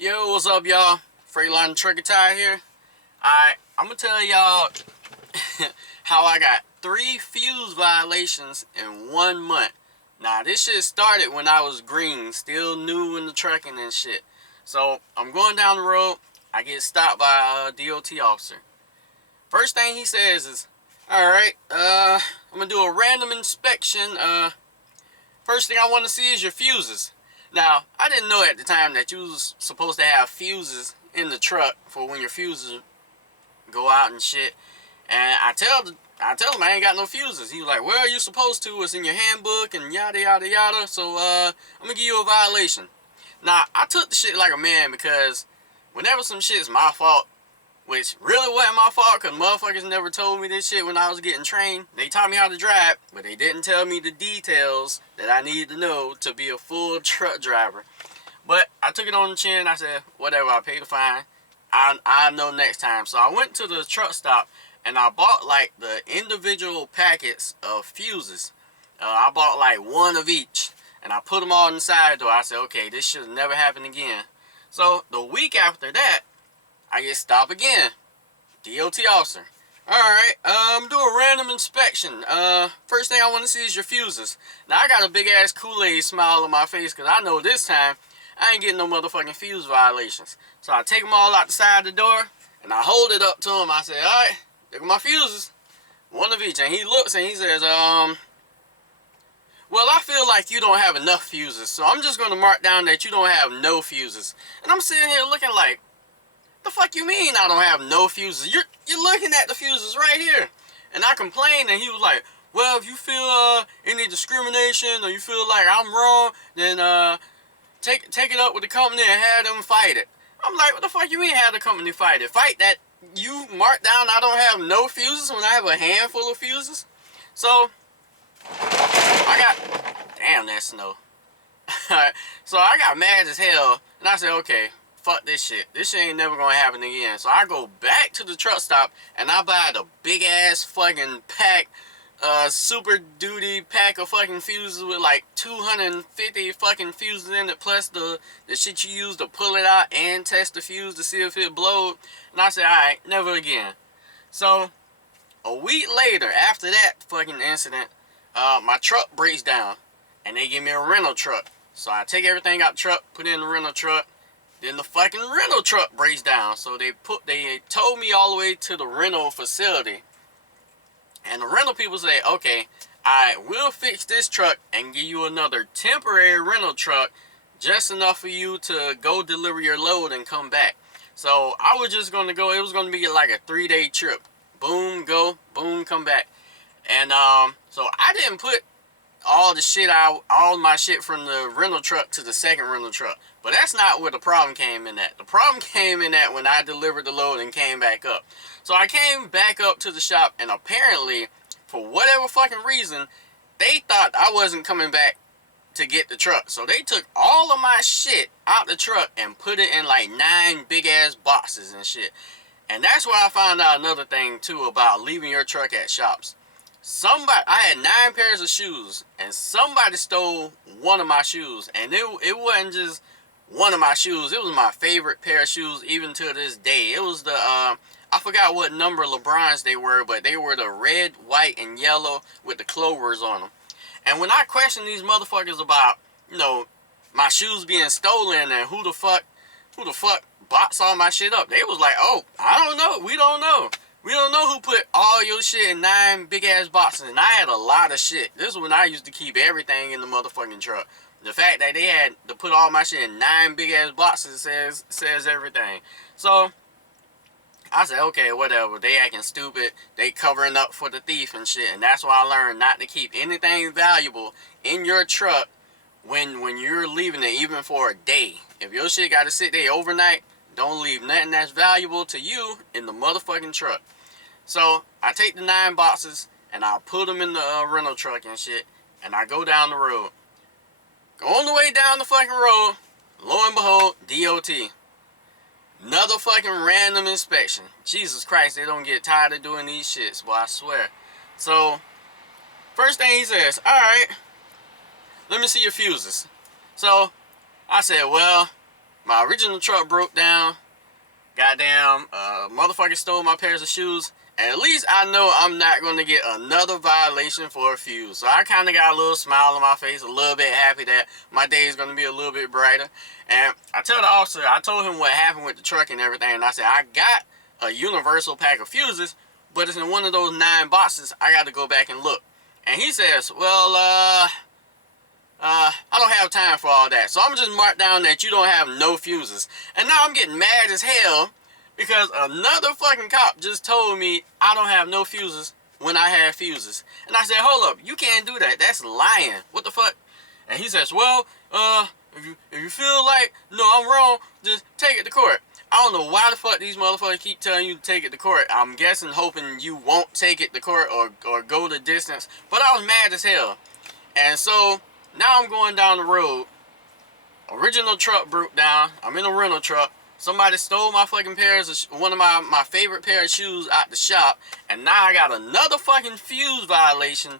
Yo, what's up, y'all? Freightliner Trucker Tire here. Alright, I'm gonna tell y'all how I got 3 fuse violations in 1 month. Now, this shit started when I was green, still new in the trucking and shit. So, I'm going down the road. I get stopped by a DOT officer. First thing he says is, alright, I'm gonna do a random inspection. First thing I want to see is your fuses. Now, I didn't know at the time that you was supposed to have fuses in the truck for when your fuses go out and shit. And I tell him I ain't got no fuses. He was like, well, you're supposed to. It's in your handbook and yada, yada, yada. So, I'm going to give you a violation. Now, I took the shit like a man because whenever some shit's my fault, which really wasn't my fault because motherfuckers never told me this shit when I was getting trained. They taught me how to drive, but they didn't tell me the details that I needed to know to be a full truck driver. But I took it on the chin. I said, whatever, I paid the fine. I know next time. So I went to the truck stop and I bought like the individual packets of fuses. I bought like one of each and I put them all in the side door. I said, okay, this should never happen again. So the week after that, I get stopped again. DOT officer. Alright, do a random inspection. First thing I want to see is your fuses. Now, I got a big ass Kool-Aid smile on my face because I know this time I ain't getting no motherfucking fuse violations. So I take them all out the side of the door and I hold it up to him. I say, alright, look at my fuses. One of each. And he looks and he says, well, I feel like you don't have enough fuses. So I'm just going to mark down that you don't have no fuses. And I'm sitting here looking like, the fuck you mean I don't have no fuses? You're looking at the fuses right here. And I complained and he was like, well, if you feel any discrimination or you feel like I'm wrong, then take it up with the company and have them fight it. I'm like, what the fuck you mean have the company fight it? Fight that you marked down I don't have no fuses when I have a handful of fuses? So damn, that snow. So I got mad as hell and I said, okay, fuck this shit. This shit ain't never gonna happen again. So I go back to the truck stop and I buy the big ass fucking pack, super duty pack of fucking fuses with like 250 fucking fuses in it, plus the shit you use to pull it out and test the fuse to see if it blowed. And I said, alright, never again. So a week later, after that fucking incident, my truck breaks down and they give me a rental truck. So I take everything out the truck, put it in the rental truck. Then the fucking rental truck breaks down. So they towed me all the way to the rental facility. And the rental people say, okay, we'll fix this truck and give you another temporary rental truck, just enough for you to go deliver your load and come back. So I was just going to go, it was going to be like a 3-day trip. Boom, go, boom, come back. And so I didn't put all my shit from the rental truck to the second rental truck. But that's not where the problem came in at. The problem came in at when I delivered the load and came back up. So I came back up to the shop and apparently, for whatever fucking reason, they thought I wasn't coming back to get the truck. So they took all of my shit out the truck and put it in like 9 big ass boxes and shit. And that's where I found out another thing too about leaving your truck at shops. I had 9 pairs of shoes and somebody stole one of my shoes. And it wasn't just one of my shoes. It was my favorite pair of shoes even to this day. It was the, I forgot what number LeBrons they were, but they were the red, white, and yellow with the clovers on them. And when I questioned these motherfuckers about, my shoes being stolen and who the fuck boxed all my shit up, they was like, oh, I don't know. We don't know. We don't know who put all your shit in 9 big ass boxes. And I had a lot of shit. This is when I used to keep everything in the motherfucking truck. The fact that they had to put all my shit in 9 big ass boxes says everything. So I said, okay, whatever. They acting stupid. They covering up for the thief and shit. And that's why I learned not to keep anything valuable in your truck when you're leaving it, even for a day. If your shit got to sit there overnight, don't leave nothing that's valuable to you in the motherfucking truck. So I take the 9 boxes and I put them in the rental truck and shit. And I go down the road. On the way down the fucking road, lo and behold, DOT. Another fucking random inspection. Jesus Christ, they don't get tired of doing these shits, boy, I swear. So, first thing he says, alright, let me see your fuses. So, I said, well, My original truck broke down. Goddamn, motherfucker stole my pairs of shoes. And at least I know I'm not going to get another violation for a fuse. So I kind of got a little smile on my face, a little bit happy that my day is going to be a little bit brighter. And I tell the officer, I told him what happened with the truck and everything. And I said, I got a universal pack of fuses, but it's in one of those 9 boxes. I got to go back and look. And he says, well, I don't have time for all that. So I'm just mark down that you don't have no fuses. And now I'm getting mad as hell because another fucking cop just told me I don't have no fuses when I have fuses. And I said, hold up, you can't do that. That's lying. What the fuck? And he says, well, if you feel like, no, I'm wrong, just take it to court. I don't know why the fuck these motherfuckers keep telling you to take it to court. I'm guessing hoping you won't take it to court or go the distance. But I was mad as hell. And so now I'm going down the road. Original truck broke down. I'm in a rental truck. Somebody stole my fucking one of my favorite pair of shoes out the shop. And now I got another fucking fuse violation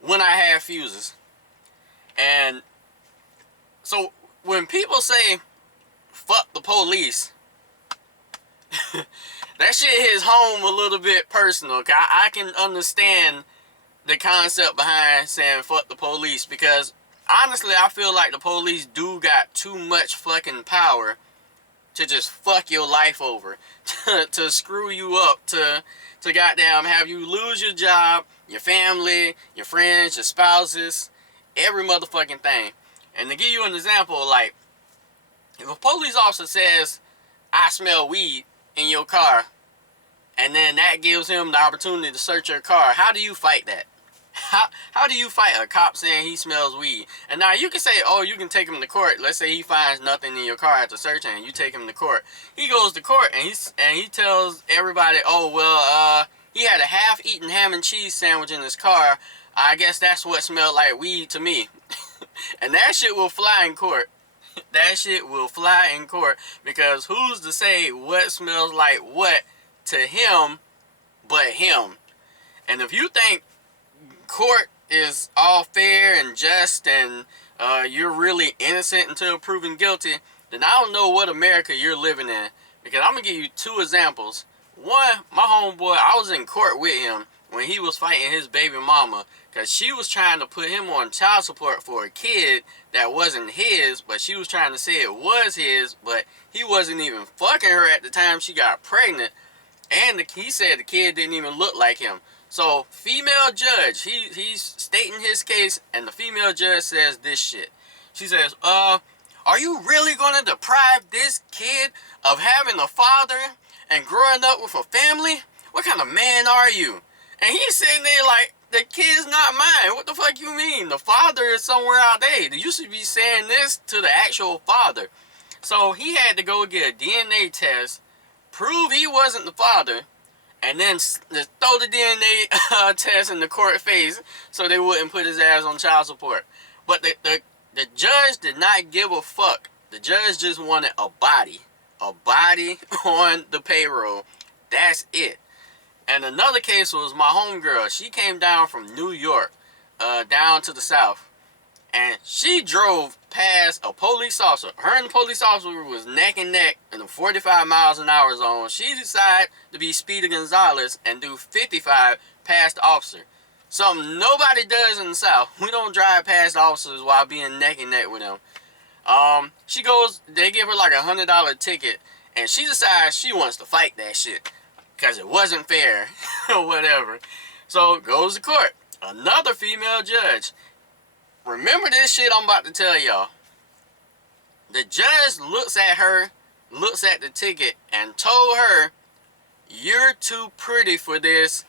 when I have fuses. And so when people say, fuck the police, that shit hits home a little bit personal. Okay? I can understand the concept behind saying fuck the police, because honestly I feel like the police do got too much fucking power to just fuck your life over, to screw you up, to goddamn have you lose your job, your family, your friends, your spouses, every motherfucking thing. And to give you an example, like, if a police officer says, I smell weed in your car, and then that gives him the opportunity to search your car, how do you fight that? How do you fight a cop saying he smells weed? And now you can say, oh, you can take him to court. Let's say he finds nothing in your car after searching, and you take him to court. He goes to court and he tells everybody, oh, well, he had a half-eaten ham and cheese sandwich in his car. I guess that's what smelled like weed to me. And that shit will fly in court. That shit will fly in court, because who's to say what smells like what to him but him? And if you think court is all fair and just and you're really innocent until proven guilty, then I don't know what America you're living in. Because I'm going to give you 2 examples. One, my homeboy, I was in court with him when he was fighting his baby mama, because she was trying to put him on child support for a kid that wasn't his, but she was trying to say it was his, but he wasn't even fucking her at the time she got pregnant. And he said the kid didn't even look like him. So, female judge, he's stating his case, and the female judge says this shit. She says, are you really going to deprive this kid of having a father and growing up with a family? What kind of man are you? And he's sitting there like, the kid's not mine. What the fuck you mean? The father is somewhere out there. You should be saying this to the actual father. So, he had to go get a DNA test, prove he wasn't the father, and then just throw the DNA test in the court face so they wouldn't put his ass on child support. But the judge did not give a fuck. The judge just wanted a body on the payroll. That's it. And another case was my homegirl. She came down from New York, down to the south. And she drove past a police officer. Her and the police officer was neck and neck in the 45 miles an hour zone. She decided to be Speedy Gonzalez and do 55 past the officer. Something nobody does in the South. We don't drive past officers while being neck and neck with them. She goes, they give her like $100 ticket, and she decides she wants to fight that shit because it wasn't fair or whatever. So goes to court. Another female judge. Remember this shit I'm about to tell y'all. The judge looks at her, looks at the ticket, and told her, you're too pretty for this,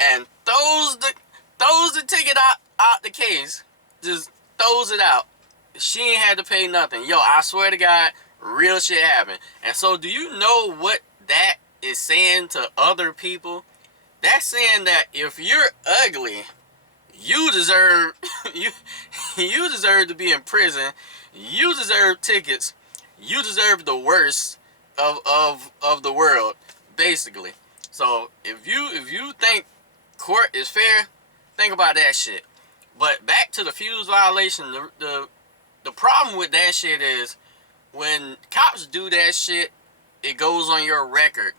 and throws the ticket out the case. Just throws it out. She ain't had to pay nothing. Yo, I swear to God, real shit happened. And so do you know what that is saying to other people? That's saying that if you're ugly, you deserve you deserve to be in prison. You deserve tickets. You deserve the worst of the world, basically. So if you think court is fair, think about that shit. But back to the fuse violation, the problem with that shit is when cops do that shit, it goes on your record.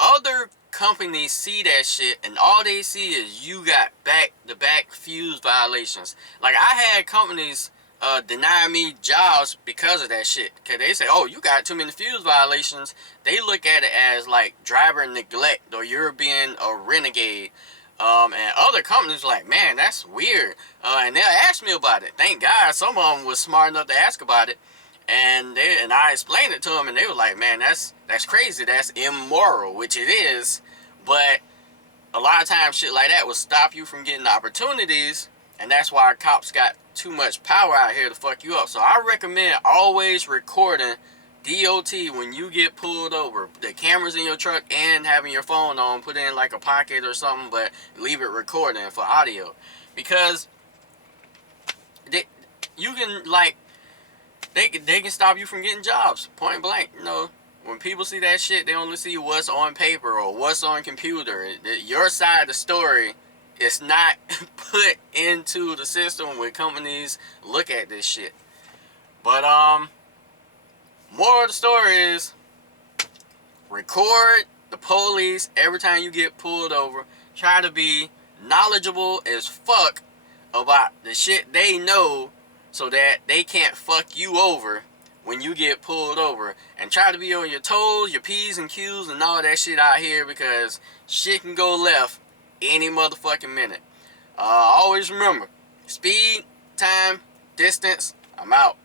Other companies see that shit, and all they see is you got back-to-back fuse violations. Like, I had companies deny me jobs because of that shit. Because they say, oh, you got too many fuse violations. They look at it as, like, driver neglect, or you're being a renegade. And other companies are like, man, that's weird. And they'll ask me about it. Thank God some of them was smart enough to ask about it. And I explained it to them, and they were like, man, that's crazy. That's immoral, which it is. But a lot of times shit like that will stop you from getting opportunities, and that's why cops got too much power out here to fuck you up. So I recommend always recording DOT when you get pulled over. The cameras in your truck and having your phone on, put it in like a pocket or something, but leave it recording for audio. Because you can, like, they can stop you from getting jobs, point blank. You know, when people see that shit, they only see what's on paper or what's on computer. Your side of the story is not put into the system when companies look at this shit. But more of the story is, record the police every time you get pulled over. Try to be knowledgeable as fuck about the shit they know, so that they can't fuck you over when you get pulled over. And try to be on your toes, your P's and Q's and all that shit out here, because shit can go left any motherfucking minute. Always remember, speed, time, distance. I'm out.